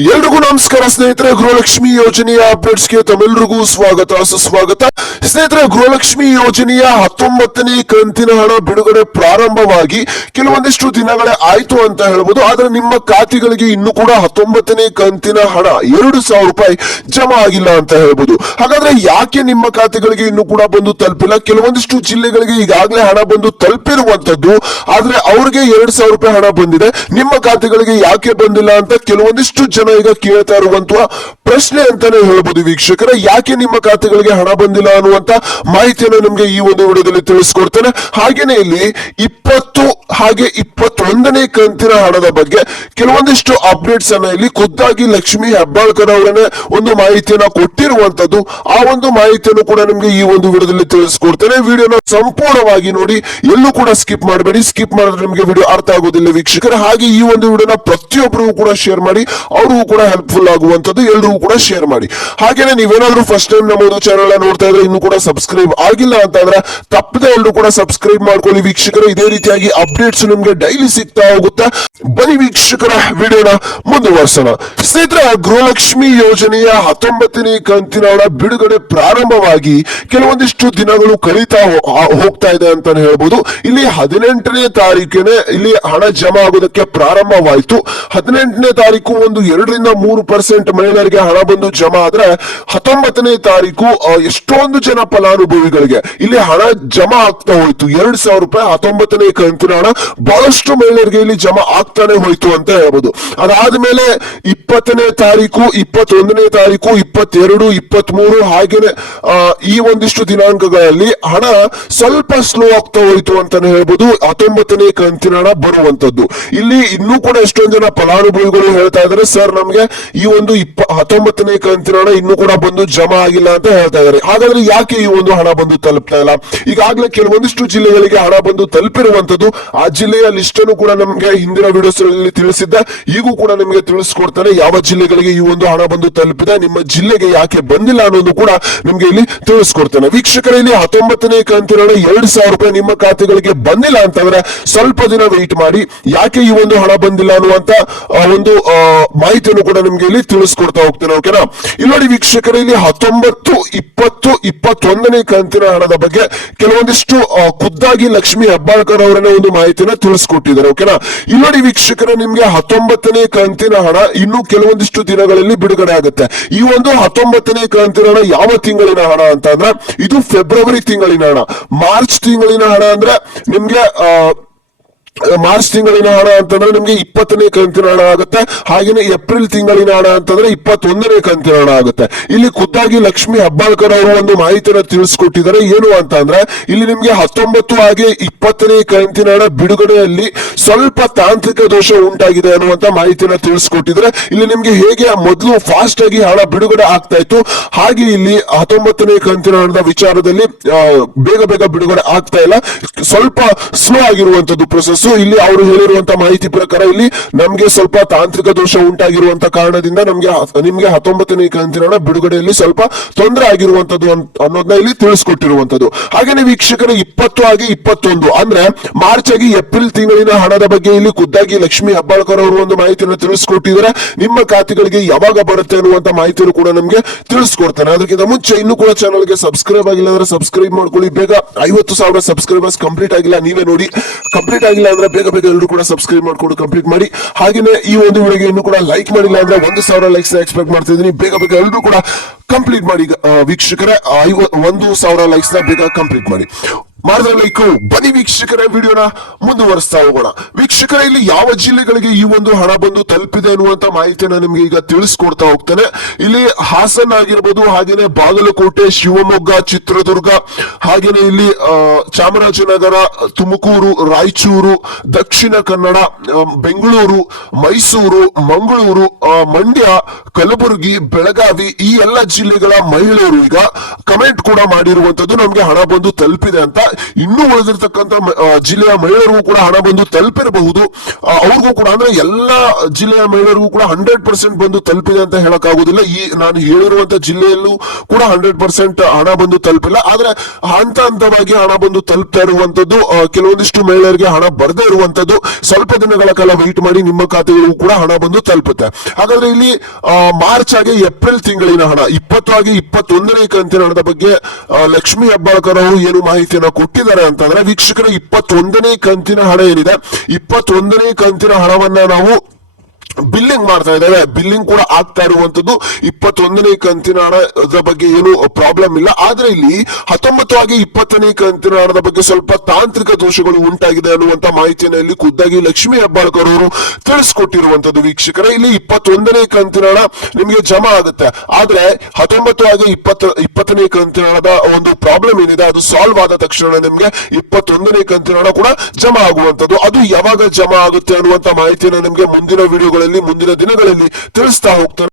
ಎಲ್ರಿಗೂ ನಮಸ್ಕಾರ ಸ್ನೇಹಿತರೆ. ಗೃಹಲಕ್ಷ್ಮಿ ಯೋಜನೆಯ ಅಪ್ಡೇಟ್ಸ್ಗೆ ತಮ್ಮೆಲ್ಲರಿಗೂ ಸ್ವಾಗತ ಸುಸ್ವಾಗತ. ಸ್ನೇಹಿತರೆ, ಗೃಹಲಕ್ಷ್ಮಿ ಯೋಜನೆಯ 19ನೇ ಕಂತಿನ ಹಣ ಬಿಡುಗಡೆ ಪ್ರಾರಂಭವಾಗಿ ಕೆಲವೊಂದಿಷ್ಟು ದಿನಗಳೇ ಆಯ್ತು ಅಂತ ಹೇಳ್ಬೋದು. ಆದ್ರೆ ನಿಮ್ಮ ಖಾತೆಗಳಿಗೆ ಇನ್ನೂ ಕೂಡ 19ನೇ ಕಂತಿನ ಹಣ 2,000 ರೂಪಾಯಿ ಜಮಾ ಆಗಿಲ್ಲ ಅಂತ ಹೇಳ್ಬೋದು. ಹಾಗಾದ್ರೆ ಯಾಕೆ ನಿಮ್ಮ ಖಾತೆಗಳಿಗೆ ಇನ್ನೂ ಕೂಡ ಬಂದು ತಲುಪಿಲ್ಲ? ಕೆಲವೊಂದಿಷ್ಟು ಜಿಲ್ಲೆಗಳಿಗೆ ಈಗಾಗಲೇ ಹಣ ಬಂದು ತಲುಪಿರುವಂತದ್ದು, ಆದ್ರೆ ಅವ್ರಿಗೆ 2,000 ರೂಪಾಯಿ ಹಣ ಬಂದಿದೆ, ನಿಮ್ಮ ಖಾತೆಗಳಿಗೆ ಯಾಕೆ ಬಂದಿಲ್ಲ ಅಂತ ಕೆಲವೊಂದಿಷ್ಟು ಜನ ಈಗ ಕೇಳ್ತಾ ಇರುವಂತಹ ಪ್ರಶ್ನೆ ಅಂತಾನೆ ಹೇಳ್ಬೋದು. ವೀಕ್ಷಕರೇ, ಯಾಕೆ ನಿಮ್ಮ ಖಾತೆಗಳಿಗೆ ಹಣ ಬಂದಿಲ್ಲ ಅನ್ನುವಂತ ಮಾಹಿತಿಯನ್ನು ನಿಮ್ಗೆ ಈ ಒಂದು ವಿಡಿಯೋದಲ್ಲಿ ತಿಳಿಸ್ಕೊಡ್ತೇನೆ. ಹಾಗೇನೆ ಇಲ್ಲಿ 20 ಹಾಗೆ 21ನೇ ಕಂತಿನ ಹಣದ ಬಗ್ಗೆ ಕೆಲವೊಂದಿಷ್ಟು ಅಪ್ಡೇಟ್ಸ್ ಅನ್ನ ಇಲ್ಲಿ ಖುದ್ದಾಗಿ ಲಕ್ಷ್ಮಿ ಹೆಬ್ಬಾಳ್ಕರ್ ಅವರನ್ನೇ ಒಂದು ಮಾಹಿತಿಯನ್ನ ಕೊಟ್ಟಿರುವಂತದ್ದು. ಆ ಒಂದು ಮಾಹಿತಿಯನ್ನು ಕೂಡ ನಿಮ್ಗೆ ಈ ಒಂದು ವಿಡಿಯೋದಲ್ಲಿ ತಿಳಿಸ್ಕೊಡ್ತೇನೆ. ವಿಡಿಯೋನ ಸಂಪೂರ್ಣವಾಗಿ ನೋಡಿ, ಎಲ್ಲೂ ಕೂಡ ಸ್ಕಿಪ್ ಮಾಡಬೇಡಿ. ಸ್ಕಿಪ್ ಮಾಡಿದ್ರೆ ನಿಮ್ಗೆ ವಿಡಿಯೋ ಅರ್ಥ ಆಗೋದಿಲ್ಲ ವೀಕ್ಷಕರೇ. ಹಾಗೆ ಈ ಒಂದು ವಿಡಿಯೋನ ಪ್ರತಿಯೊಬ್ಬರಿಗೂ ಕೂಡ ಶೇರ್ ಮಾಡಿ, ಅವ್ರಿಗೂ ಕೂಡ ಹೆಲ್ಪ್ಫುಲ್ ಆಗುವಂತದ್ದು, ಎಲ್ರಿಗೂ ಕೂಡ ಶೇರ್ ಮಾಡಿ. ಹಾಗೇನೆ ನೀವೇನಾದ್ರೂ ಫಸ್ಟ್ ಟೈಮ್ ನಮ್ಮ ಚಾನೆಲ್ ನೋಡ್ತಾ ಇದ್ರೆ ಇನ್ನೂ ಕೂಡ ಸಬ್ಸ್ಕ್ರೈಬ್ ಆಗಿಲ್ಲ ಅಂತಂದ್ರೆ ತಪ್ಪದೆ ಎಲ್ಲರೂ ಕೂಡ ಸಬ್ಸ್ಕ್ರೈಬ್ ಮಾಡ್ಕೊಳ್ಳಿ ವೀಕ್ಷಕರು. ಇದೇ ರೀತಿಯಾಗಿ ಅಪ್ಡೇಟ್ಸ್ ನಿಮ್ಗೆ ಡೈಲಿ ಸಿಗ್ತಾ ಹೋಗುತ್ತೆ. ಬನ್ನಿ ವೀಕ್ಷಕರ, ವಿಡಿಯೋನ ಮುಂದುವರ್ಸೋಣ. ಸ್ನೇಹಿತರೆ, ಗೃಹಲಕ್ಷ್ಮಿ ಯೋಜನೆಯ 19ನೇ ಕಂತಿನ ಹಣ ಬಿಡುಗಡೆ ಪ್ರಾರಂಭವಾಗಿ ಕೆಲವೊಂದಿಷ್ಟು ದಿನಗಳು ಕಳೀತಾ ಹೋಗ್ತಾ ಇದೆ ಅಂತಾನೆ ಹೇಳ್ಬೋದು. ಇಲ್ಲಿ 18ನೇ ತಾರೀಕಿನೇ ಇಲ್ಲಿ ಹಣ ಜಮಾ ಆಗೋದಕ್ಕೆ ಪ್ರಾರಂಭವಾಯಿತು. 18ನೇ ತಾರೀಕು ಒಂದು 2-3% ಮಹಿಳೆಯರಿಗೆ ಹಣ ಬಂದು ಜಮಾ ಆದ್ರೆ 19ನೇ ತಾರೀಕು ಎಷ್ಟೊಂದು ಜನ ಫಲಾನುಭವಿಗಳಿಗೆ ಇಲ್ಲಿ ಹಣ ಜಮಾ ಆಗ್ತಾ ಹೋಯ್ತು. 2,000 ರೂಪಾಯಿ 19ನೇ ಕಂತಿನ ಹಣ ಬಹಳಷ್ಟು ಮಹಿಳೆಯರಿಗೆ ಇಲ್ಲಿ ಜಮಾ ಆಗ್ತಾನೆ ಹೋಯ್ತು ಅಂತ ಹೇಳ್ಬೋದು. ಅದಾದ್ಮೇಲೆ 20ನೇ ತಾರೀಕು, 21ನೇ ತಾರೀಕು, 22, 23 ಹಾಗೇನೆ ಈ ಒಂದಿಷ್ಟು ದಿನಾಂಕಗಳಲ್ಲಿ ಹಣ ಸ್ವಲ್ಪ ಸ್ಲೋ ಆಗ್ತಾ ಹೋಯ್ತು ಅಂತಾನೆ ಹೇಳ್ಬೋದು. 19ನೇ ಕಂತಿನ ಹಣ ಬರುವಂತದ್ದು ಇಲ್ಲಿ ಇನ್ನೂ ಕೂಡ ಎಷ್ಟೊಂದು ಜನ ಫಲಾನುಭವಿಗಳು ಹೇಳ್ತಾ ಇದ್ದಾರೆ, ಸರ್ ನಮ್ಗೆ ಈ ಒಂದು 19ನೇ ಕಂತಿನ ಹಣ ಇನ್ನೂ ಕೂಡ ಬಂದು ಜಮಾ ಆಗಿಲ್ಲ ಅಂತ ಹೇಳ್ತಾ ಇದ್ದಾರೆ. ಹಾಗಾದ್ರೆ ಯಾಕೆ ಈ ಒಂದು ಹಣ ಬಂದು ತಲುಪ್ತಾ ಇಲ್ಲ? ಈಗಾಗಲೇ ಕೆಲವೊಂದಿಷ್ಟು ಜಿಲ್ಲೆಗಳಿಗೆ ಹಣ ಬಂದು ತಲುಪಿರುವಂತದ್ದು. ಆ ಜಿಲ್ಲೆಯ ಲಿಸ್ಟ್ ಅನ್ನು ಕೂಡ ನಮ್ಗೆ ಹಿಂದಿನ ವಿಡಿಯೋಸ್ ಅಲ್ಲಿ ತಿಳಿಸಿದ್ದೆ, ಈಗೂ ಕೂಡ ನಿಮಗೆ ತಿಳಿಸ್ಕೊಡ್ತಾನೆ ಯಾವ ಜಿಲ್ಲೆಗಳಿಗೆ ಈ ಒಂದು ಹಣ ಬಂದು ತಲುಪಿದೆ, ನಿಮ್ಮ ಜಿಲ್ಲೆಗೆ ಯಾಕೆ ಬಂದಿಲ್ಲ ಅನ್ನೋದು ಕೂಡ ನಿಮ್ಗೆ ಇಲ್ಲಿ ತಿಳಿಸ್ಕೊಡ್ತೇನೆ. ವೀಕ್ಷಕರ, ಇಲ್ಲಿ 19ನೇ ಕಂತಿನ ಹಣ 2,000 ರೂಪಾಯಿ ನಿಮ್ಮ ಖಾತೆಗಳಿಗೆ ಬಂದಿಲ್ಲ ಅಂತಂದ್ರೆ ಸ್ವಲ್ಪ ದಿನ ವೆಯ್ಟ್ ಮಾಡಿ. ಯಾಕೆ ಈ ಒಂದು ಹಣ ಬಂದಿಲ್ಲ ಅನ್ನುವಂತ ಒಂದು ಮಾಹಿತಿಯನ್ನು ಕೂಡ ನಿಮ್ಗೆ ಇಲ್ಲಿ ತಿಳಿಸ್ಕೊಡ್ತಾ ಹೋಗ್ತೇನೆ. ಓಕೆನಾ? ಇಲ್ಲಿ ನೋಡಿ ವೀಕ್ಷಕರ, ಇಲ್ಲಿ 19, 20, 21ನೇ ಕಂತಿನ ಹಣದ ಬಗ್ಗೆ ಕೆಲವೊಂದಿಷ್ಟು ಖುದ್ದಾಗಿ ಲಕ್ಷ್ಮಿ ಹೆಬ್ಬಾಳ್ಕರ್ ಅವರನ್ನ ಒಂದು ಮಾಹಿತಿನ ತಿಳಿಸ್ಕೊಟ್ಟಿದ್ದಾರೆ. ಓಕೆನಾ? ಇಲ್ಲಿ ನೋಡಿ ವೀಕ್ಷಕರ, ನಿಮ್ಗೆ 19ನೇ ಕಂತಿನ ಹಣ ಇನ್ನು ಕೆಲವೊಂದಿಷ್ಟು ದಿನಗಳಲ್ಲಿ ಬಿಡುಗಡೆ ಆಗುತ್ತೆ. ಈ ಒಂದು 19ನೇ ಕಂತಿನ ಹಣ ಯಾವ ತಿಂಗಳಿನ ಹಣ ಅಂತ ಅಂದ್ರೆ ಇದು ಫೆಬ್ರವರಿ ತಿಂಗಳಿನ ಹಣ. ಮಾರ್ಚ್ ತಿಂಗಳಿನ ಹಣ ಅಂದ್ರೆ ನಿಮ್ಗೆ ಮಾರ್ಚ್ ತಿಂಗಳಿನ ಹಣ ಅಂತಂದ್ರೆ ನಿಮ್ಗೆ 20ನೇ ಕಂತಿನ ಹಣ ಆಗುತ್ತೆ. ಹಾಗೇನೆ ಏಪ್ರಿಲ್ ತಿಂಗಳಿನ ಹಣ ಅಂತಂದ್ರೆ 21ನೇ ಕಂತಿನ ಹಣ ಆಗುತ್ತೆ. ಇಲ್ಲಿ ಖುದ್ದಾಗಿ ಲಕ್ಷ್ಮಿ ಹೆಬ್ಬಾಳ್ಕರ್ ಅವರು ಒಂದು ಮಾಹಿತಿಯನ್ನು ತಿಳಿಸ್ಕೊಟ್ಟಿದ್ದಾರೆ. ಏನು ಅಂತ ಅಂದ್ರೆ ಇಲ್ಲಿ ನಿಮ್ಗೆ 19 ಹಾಗೆ 20ನೇ ಕಂತಿನ ಹಣ ಬಿಡುಗಡೆಯಲ್ಲಿ ಸ್ವಲ್ಪ ತಾಂತ್ರಿಕ ದೋಷ ಉಂಟಾಗಿದೆ ಅನ್ನುವಂತ ಮಾಹಿತಿಯನ್ನು ತಿಳಿಸ್ಕೊಟ್ಟಿದ್ರೆ, ಇಲ್ಲಿ ನಿಮ್ಗೆ ಹೇಗೆ ಮೊದಲು ಫಾಸ್ಟ್ ಆಗಿ ಹಣ ಬಿಡುಗಡೆ ಆಗ್ತಾ ಇತ್ತು, ಹಾಗೆ ಇಲ್ಲಿ 19ನೇ ಕಂತಿನ ಹಣದ ವಿಚಾರದಲ್ಲಿ ಬೇಗ ಬೇಗ ಬಿಡುಗಡೆ ಆಗ್ತಾ ಇಲ್ಲ, ಸ್ವಲ್ಪ ಸ್ಲೋ ಆಗಿರುವಂತದ್ದು ಪ್ರೊಸೆಸ್. ಇಲ್ಲಿ ಅವರು ಹೇಳಿರುವಂತಹ ಮಾಹಿತಿ ಪ್ರಕಾರ ಇಲ್ಲಿ ನಮ್ಗೆ ಸ್ವಲ್ಪ ತಾಂತ್ರಿಕ ದೋಷ ಉಂಟಾಗಿರುವಂತ ಕಾರಣದಿಂದ ನಿಮ್ಗೆ 19ನೇ ಕಂತಿನ ಹಣ ಬಿಡುಗಡೆಯಲ್ಲಿ ಸ್ವಲ್ಪ ತೊಂದರೆ ಆಗಿರುವಂತದ್ದು ಅನ್ನೋದನ್ನ ಇಲ್ಲಿ ತಿಳಿಸ್ಕೊಟ್ಟಿರುವಂತದ್ದು. ಹಾಗೇನೆ ವೀಕ್ಷಕರ, 20 ಆಗಿ 21 ಅಂದ್ರೆ ಮಾರ್ಚ್ ಆಗಿ ಏಪ್ರಿಲ್ ತಿಂಗಳಿನ ಹಣದ ಬಗ್ಗೆ ಇಲ್ಲಿ ಖುದ್ದಾಗಿ ಲಕ್ಷ್ಮಿ ಹೆಬ್ಬಾಳ್ಕರ್ ಅವರು ಒಂದು ಮಾಹಿತಿಯನ್ನು ತಿಳಿಸ್ಕೊಟ್ಟಿದ್ದಾರೆ. ನಿಮ್ಮ ಖಾತೆಗಳಿಗೆ ಯಾವಾಗ ಬರುತ್ತೆ ಅನ್ನುವಂತ ಮಾಹಿತಿಯನ್ನು ಕೂಡ ನಮ್ಗೆ ತಿಳಿಸ್ಕೊಡ್ತಾನೆ. ಅದಕ್ಕಿಂತ ಮುಂಚೆ ಇನ್ನೂ ಕೂಡ ಚಾನಲ್ಗೆ ಸಬ್ಸ್ಕ್ರೈಬ್ ಆಗಿಲ್ಲ ಅಂದ್ರೆ ಸಬ್ಸ್ಕ್ರೈಬ್ ಮಾಡ್ಕೊಳ್ಳಿ. ಬೇಗ 50,000 ಸಬ್ಸ್ಕ್ರೈಬರ್ಸ್ ಕಂಪ್ಲೀಟ್ ಆಗಿಲ್ಲ, ನೀವೇ ನೋಡಿ. ಕಂಪ್ಲೀಟ್ ಆಗಿಲ್ಲ ಅಂದ್ರೆ ಬೇಗ ಬೇಗ ಎಲ್ಲರೂ ಕೂಡ ಸಬ್ಸ್ಕ್ರೈಬ್ ಮಾಡ್ಕೊಂಡು ಕಂಪ್ಲೀಟ್ ಮಾಡಿ. ಹಾಗೇನೆ ಈ ಒಂದು ವಿಡಿಯೋಗೆ ಇನ್ನೂ ಕೂಡ ಲೈಕ್ ಮಾಡಿಲ್ಲ ಅಂದ್ರೆ 1,000 ಲೈಕ್ಸ್ ಎಕ್ಸ್ಪೆಕ್ಟ್ ಮಾಡ್ತಾ ಇದ್ದೀನಿ. ಬೇಗ ಬೇಗ ಎಲ್ಲರೂ ಕೂಡ ಕಂಪ್ಲೀಟ್ ಮಾಡಿ ವೀಕ್ಷಕರೇ. 1,000 ಲೈಕ್ಸ್ ನ ಬೇಗ ಕಂಪ್ಲೀಟ್ ಮಾಡಿ. ಮಾಡಿದ್ರೆ ಲೈಕು. ಬನ್ನಿ ವೀಕ್ಷಕರೇ, ವಿಡಿಯೋನ ಮುಂದುವರಿಸ್ತಾ ಹೋಗೋಣ. ವೀಕ್ಷಕರ, ಇಲ್ಲಿ ಯಾವ ಜಿಲ್ಲೆಗಳಿಗೆ ಈ ಒಂದು ಹಣ ಬಂದು ತಲುಪಿದೆ ಅನ್ನುವಂತ ಮಾಹಿತಿಯನ್ನ ನಿಮ್ಗೆ ಈಗ ತಿಳಿಸ್ಕೊಡ್ತಾ ಹೋಗ್ತೇನೆ. ಇಲ್ಲಿ ಹಾಸನ ಆಗಿರ್ಬೋದು, ಹಾಗೇನೆ ಬಾಗಲಕೋಟೆ, ಶಿವಮೊಗ್ಗ, ಚಿತ್ರದುರ್ಗ, ಹಾಗೇನೆ ಇಲ್ಲಿ ಚಾಮರಾಜನಗರ, ತುಮಕೂರು, ರಾಯಚೂರು, ದಕ್ಷಿಣ ಕನ್ನಡ, ಬೆಂಗಳೂರು, ಮೈಸೂರು, ಮಂಗಳೂರು, ಮಂಡ್ಯ, ಕಲಬುರಗಿ, ಬೆಳಗಾವಿ ಈ ಎಲ್ಲ ಜಿಲ್ಲೆಗಳ ಮಹಿಳೆಯರು ಈಗ ಕಮೆಂಟ್ ಕೂಡ ಮಾಡಿರುವಂತದ್ದು ನಮ್ಗೆ ಹಣ ಬಂದು ತಲುಪಿದೆ ಅಂತ. ಇನ್ನೂ ಉಳಿದಿರ್ತಕ್ಕಂಥ ಜಿಲ್ಲೆಯ ಮಹಿಳೆಯರಿಗೂ ಕೂಡ ಹಣ ಬಂದು ತಲುಪಿರಬಹುದು. ಅವ್ರಿಗೂ ಕೂಡ ಅಂದ್ರೆ ಎಲ್ಲಾ ಜಿಲ್ಲೆಯ ಮಹಿಳೆಯರಿಗೂ ಕೂಡ 100% ಬಂದು ತಲುಪಿದೆ ಅಂತ ಹೇಳಕ್ ಆಗುದಿಲ್ಲ. ಈ ನಾನು ಹೇಳಿರುವಂತ ಜಿಲ್ಲೆಯಲ್ಲೂ ಕೂಡ 100% ಹಣ ಬಂದು ತಲುಪಿಲ್ಲ. ಆದ್ರೆ ಹಂತ ಹಂತವಾಗಿ ಹಣ ಬಂದು ತಲುಪ್ತಾ ಇರುವಂತದ್ದು, ಕೆಲವೊಂದಿಷ್ಟು ಮಹಿಳೆಯರಿಗೆ ಹಣ ಬರದೇ ಇರುವಂತದ್ದು. ಸ್ವಲ್ಪ ದಿನಗಳ ಕಾಲ ವೆಯ್ಟ್ ಮಾಡಿ, ನಿಮ್ಮ ಖಾತೆಗಳಿಗೂ ಕೂಡ ಹಣ ಬಂದು ತಲುಪುತ್ತೆ. ಹಾಗಾದ್ರೆ ಇಲ್ಲಿ ಮಾರ್ಚ್ ಆಗಿ ಏಪ್ರಿಲ್ ತಿಂಗಳಿನ ಹಣ 20 ಆಗಿ 21ನೇ ಕಂತಿನ ಹಣದ ಬಗ್ಗೆ ಲಕ್ಷ್ಮೀ ಹೆಬ್ಬಾಳ್ಕರ್ ಅವರು ಏನು ಮಾಹಿತಿಯನ್ನ ಕೊಟ್ಟಿದ್ದಾರೆ ಅಂತಂದ್ರೆ, ವೀಕ್ಷಕರ 21ನೇ ಕಂತಿನ ಹಣ ಏನಿದೆ, 21ನೇ ಕಂತಿನ ಹಣವನ್ನ ನಾವು ಬಿಲ್ಲಿಂಗ್ ಮಾಡ್ತಾ ಇದ್ದೇವೆ. ಬಿಲ್ಲಿಂಗ್ ಕೂಡ ಆಗ್ತಾ ಇರುವಂತದ್ದು 21ನೇ ಕಂತಿನ ಹಣದ ಬಗ್ಗೆ ಏನು ಪ್ರಾಬ್ಲಮ್ ಇಲ್ಲ. ಆದ್ರೆ ಇಲ್ಲಿ 19 ಆಗಿ 20ನೇ ಕಂತಿನ ಹಣದ ಬಗ್ಗೆ ಸ್ವಲ್ಪ ತಾಂತ್ರಿಕ ದೋಷಗಳು ಉಂಟಾಗಿದೆ ಅನ್ನುವಂತ ಮಾಹಿತಿಯನ್ನು ಇಲ್ಲಿ ಖುದ್ದಾಗಿ ಲಕ್ಷ್ಮೀ ಹೆಬ್ಬಾಳ್ಕರ್ ಅವರು ತಿಳಿಸ್ಕೊಟ್ಟಿರುವಂತದ್ದು. ವೀಕ್ಷಕರ, ಇಲ್ಲಿ 21ನೇ ಕಂತಿನ ಹಣ ನಿಮಗೆ ಜಮಾ ಆಗುತ್ತೆ. ಆದ್ರೆ 19 ಆಗಿ 20ನೇ ಕಂತಿನ ಹಣದ ಒಂದು ಪ್ರಾಬ್ಲಮ್ ಏನಿದೆ ಅದು ಸಾಲ್ವ್ ಆದ ತಕ್ಷಣ ನಿಮ್ಗೆ 21ನೇ ಕಂತಿನ ಹಣ ಕೂಡ ಜಮಾ ಆಗುವಂತದ್ದು. ಅದು ಯಾವಾಗ ಜಮಾ ಆಗುತ್ತೆ ಅನ್ನುವಂತ ಮಾಹಿತಿಯನ್ನು ನಿಮ್ಗೆ ಮುಂದಿನ ವಿಡಿಯೋಗಳಲ್ಲಿ, ಮುಂದಿನ ದಿನಗಳಲ್ಲಿ ತಿಳಿಸ್ತಾ ಹೋಗ್ತಾರೆ.